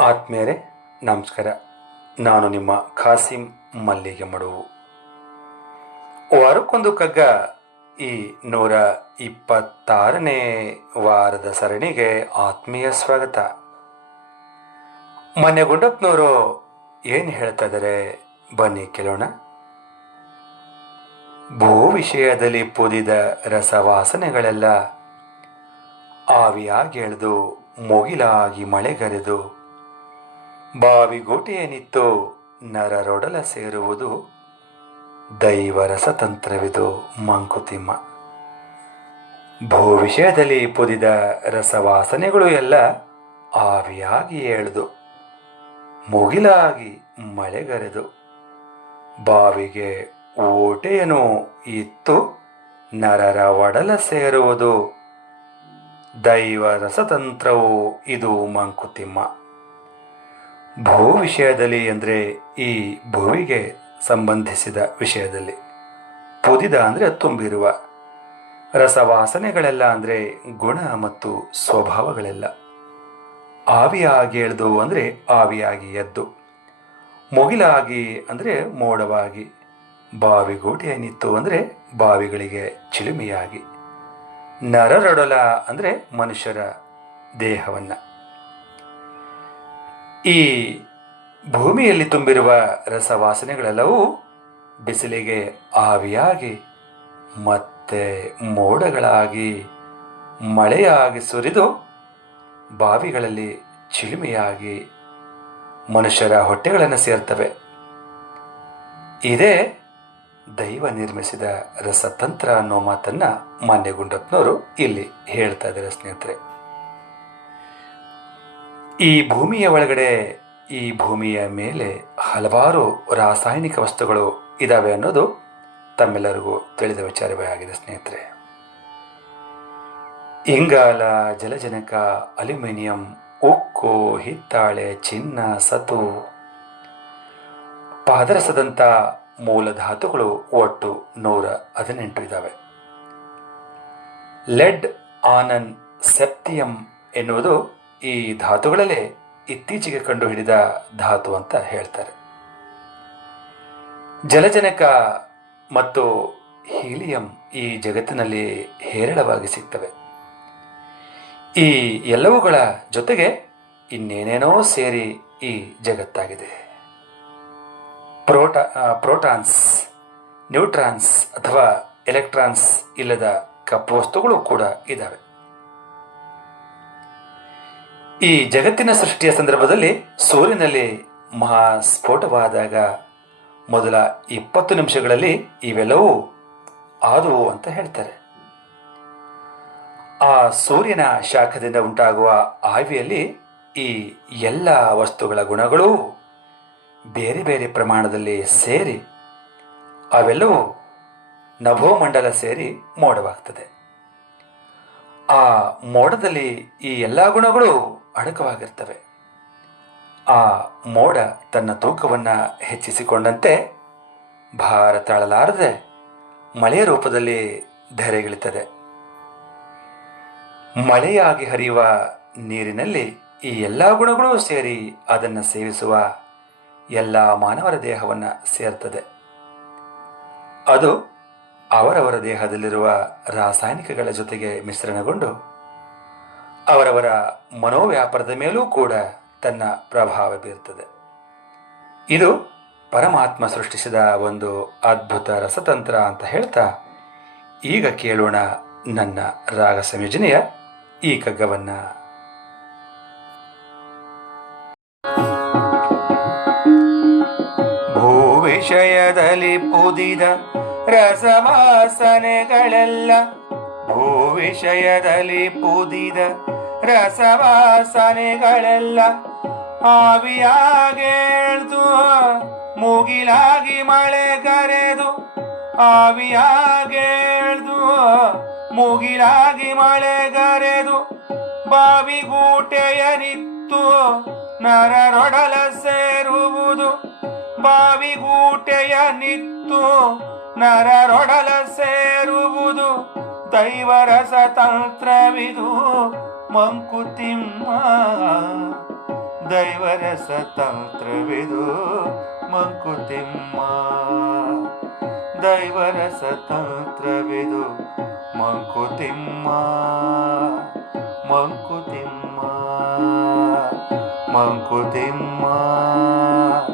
ಆತ್ಮೀಯರೇ ನಮಸ್ಕಾರ. ನಾನು ನಿಮ್ಮ ಖಾಸಿಂ ಮಲ್ಲಿಗೆ ಮಡುವು ವಾರಕ್ಕೊಂದು ಕಗ್ಗ ಈ ನೂರ ಇಪ್ಪತ್ತಾರನೇ ವಾರದ ಸರಣಿಗೆ ಆತ್ಮೀಯ ಸ್ವಾಗತ. ಮನೆ ಗುಂಡಪ್ಪನವರು ಏನು ಹೇಳ್ತಾ ಇದ್ದಾರೆ ಬನ್ನಿ ಕೇಳೋಣ. ಭೂ ವಿಷಯದಲ್ಲಿ ಪುದಿದ ರಸವಾಸನೆಗಳೆಲ್ಲ ಆವಿಯಾಗಿ ಎಳೆದು ಮುಗಿಲಾಗಿ ಮಳೆಗರೆದು ಬಾವಿಗೋಟೆಯನಿತ್ತು ನರರೊಡಲ ಸೇರುವುದು ದೈವರಸತಂತ್ರವಿದು ಮಂಕುತಿಮ್ಮ. ಭೂ ವಿಷಯದಲ್ಲಿ ಪುದಿದ ರಸವಾಸನೆಗಳು ಎಲ್ಲ ಆವಿಯಾಗಿ ಏಳ್ದು. ಮುಗಿಲಾಗಿ ಮಳೆಗರೆದು. ಬಾವಿಗೆ ಓಟೆಯನು ಇತ್ತು ನರರ ಒಡಲ ಸೇರುವುದು. ದೈವ ರಸತಂತ್ರವು ಇದು ಮಂಕುತಿಮ್ಮ. ಭೂ ವಿಷಯದಲ್ಲಿ ಅಂದರೆ ಈ ಭೂವಿಗೆ ಸಂಬಂಧಿಸಿದ ವಿಷಯದಲ್ಲಿ. ಪುದಿದ ಅಂದರೆ ತುಂಬಿರುವ. ರಸವಾಸನೆಗಳೆಲ್ಲ ಅಂದರೆ ಗುಣ ಮತ್ತು ಸ್ವಭಾವಗಳೆಲ್ಲ. ಆವಿಯಾಗಿ ಎಳೆದು ಅಂದರೆ ಆವಿಯಾಗಿ ಎದ್ದು. ಮುಗಿಲಾಗಿ ಅಂದರೆ ಮೋಡವಾಗಿ. ಬಾವಿಗೂಟೆಯನಿತ್ತು ಅಂದರೆ ಬಾವಿಗಳಿಗೆ ಚಿಲುಮೆಯಾಗಿ. ನರರೊಡಲ ಅಂದರೆ ಮನುಷ್ಯರ ದೇಹವನ್ನು. ಈ ಭೂಮಿಯಲ್ಲಿ ತುಂಬಿರುವ ರಸವಾಸನೆಗಳೆಲ್ಲವೂ ಬಿಸಿಲಿಗೆ ಆವಿಯಾಗಿ, ಮತ್ತೆ ಮೋಡಗಳಾಗಿ, ಮಳೆಯಾಗಿ ಸುರಿದು ಬಾವಿಗಳಲ್ಲಿ ಚಿಲುಮೆಯಾಗಿ ಮನುಷ್ಯರ ಹೊಟ್ಟೆಗಳನ್ನು ಸೇರ್ತವೆ. ಇದೇ ದೈವ ನಿರ್ಮಿಸಿದ ರಸತಂತ್ರ ಅನ್ನೋ ಮಾತನ್ನ ಮಾನ್ಯಗುಂಡಪ್ಪನವರು ಇಲ್ಲಿ ಹೇಳ್ತಾ ಇದ್ದಾರೆ ಸ್ನೇಹಿತರೆ. ಈ ಭೂಮಿಯ ಒಳಗಡೆ, ಈ ಭೂಮಿಯ ಮೇಲೆ ಹಲವಾರು ರಾಸಾಯನಿಕ ವಸ್ತುಗಳು ಇದ್ದಾವೆ ಅನ್ನೋದು ತಮ್ಮೆಲ್ಲರಿಗೂ ತಿಳಿದ ವಿಚಾರವೇ ಆಗಿದೆ ಸ್ನೇಹಿತರೆ. ಇಂಗಾಲ, ಜಲಜನಕ, ಅಲ್ಯೂಮಿನಿಯಂ, ಉಕ್ಕು, ಹಿತ್ತಾಳೆ, ಚಿನ್ನ, ಸತು, ಪಾದರಸದಂಥ ಮೂಲ ಧಾತುಗಳು ಒಟ್ಟು ನೂರ ಹದಿನೆಂಟು ಇದ್ದಾವೆ ಲೆಡ್, ಆನನ್, ಸೆಪ್ತಿಯಂ ಎನ್ನುವುದು ಈ ಧಾತುಗಳಲ್ಲೇ ಇತ್ತೀಚೆಗೆ ಕಂಡುಹಿಡಿದ ಧಾತು ಅಂತ ಹೇಳ್ತಾರೆ. ಜಲಜನಕ ಮತ್ತು ಹೀಲಿಯಂ ಈ ಜಗತ್ತಿನಲ್ಲಿ ಹೇರಳವಾಗಿ ಸಿಗ್ತವೆ. ಈ ಎಲ್ಲವುಗಳ ಜೊತೆಗೆ ಇನ್ನೇನೇನೋ ಸೇರಿ ಈ ಜಗತ್ತಾಗಿದೆ. ಪ್ರೋಟ ಪ್ರೋಟಾನ್ಸ್, ನ್ಯೂಟ್ರಾನ್ಸ್ ಅಥವಾ ಎಲೆಕ್ಟ್ರಾನ್ಸ್ ಇಲ್ಲದ ಕಪ್ಪು ವಸ್ತುಗಳು ಕೂಡ ಇದ್ದಾವೆ. ಈ ಜಗತ್ತಿನ ಸೃಷ್ಟಿಯ ಸಂದರ್ಭದಲ್ಲಿ ಸೂರ್ಯನಲ್ಲಿ ಮಹಾ ಸ್ಫೋಟವಾದಾಗ ಮೊದಲ ಇಪ್ಪತ್ತು ನಿಮಿಷಗಳಲ್ಲಿ ಇವೆಲ್ಲವೂ ಆದವು ಅಂತ ಹೇಳ್ತಾರೆ. ಆ ಸೂರ್ಯನ ಶಾಖದಿಂದ ಉಂಟಾಗುವ ಆವಿಯಲ್ಲಿ ಈ ಎಲ್ಲ ವಸ್ತುಗಳ ಗುಣಗಳು ಬೇರೆ ಬೇರೆ ಪ್ರಮಾಣದಲ್ಲಿ ಸೇರಿ ಅವೆಲ್ಲವೂ ನಭೋಮಂಡಲ ಸೇರಿ ಮೋಡವಾಗ್ತದೆ. ಆ ಮೋಡದಲ್ಲಿ ಈ ಎಲ್ಲ ಗುಣಗಳು ಅಡಕವಾಗಿರ್ತವೆ. ಆ ಮೋಡ ತನ್ನ ತೂಕವನ್ನು ಹೆಚ್ಚಿಸಿಕೊಂಡಂತೆ ಭಾರ ತಾಳಲಾರದೆ ಮಳೆಯ ರೂಪದಲ್ಲಿ ಧರೆಗಿಳಿತದೆ. ಮಳೆಯಾಗಿ ಹರಿಯುವ ನೀರಿನಲ್ಲಿ ಈ ಎಲ್ಲ ಗುಣಗಳು ಸೇರಿ ಅದನ್ನು ಸೇವಿಸುವ ಎಲ್ಲ ಮಾನವರ ದೇಹವನ್ನು ಸೇರ್ತದೆ. ಅದು ಅವರವರ ದೇಹದಲ್ಲಿರುವ ರಾಸಾಯನಿಕಗಳ ಜೊತೆಗೆ ಮಿಶ್ರಣಗೊಂಡು ಅವರವರ ಮನೋವ್ಯಾಪಾರದ ಮೇಲೂ ಕೂಡ ತನ್ನ ಪ್ರಭಾವ ಬೀರ್ತದೆ. ಇದು ಪರಮಾತ್ಮ ಸೃಷ್ಟಿಸಿದ ಒಂದು ಅದ್ಭುತ ರಸತಂತ್ರ ಅಂತ ಹೇಳ್ತಾ ಈಗ ಕೇಳೋಣ ನನ್ನ ರಾಗ ಸಂಯೋಜನೆಯ ಈ ಕಗ್ಗವನ್ನು ಭೂವಿಷಯದಲ್ಲಿ ಪುದಿದ ರಸವಾಸನೆಗಳೆಲ್ಲ ಭೂವಿಷಯದಲ್ಲಿ ಪುದಿದ ರಸವಾಸನೆಗಳೆಲ್ಲ ಆವಿಯಾಗೇಳ್ದು, ಮುಗಿಲಾಗಿ ಮಳೆ ಕರೆದು ಆವಿಯಾಗೇಳ್ದು, ಮುಗಿಲಾಗಿ ಮಳೆ ಕರೆದು ಬಾವಿಗೂಟೆಯ ನಿತ್ತು ನರರೊಡಲ ಸೇರುವುದು ಬಾವಿಗೂಟೆಯ ನಿತ್ತು ನರರೊಡಲ ಸೇರುವುದು ದೈವರಸ ತಂತ್ರವಿದು ಮಂಕುತಿಮ್ಮ. ದೈವರಸ ತಂತ್ರವಿದು ಮಂಕುತಿಮ್ಮ. ದೈವರಸ ತಂತ್ರವಿದು ಮಂಕುತಿಮ್ಮ. ಮಂಕುತಿಮ್ಮ. ಮಂಕುತಿಮ್ಮ. ಮಂಕುತಿಮ್ಮ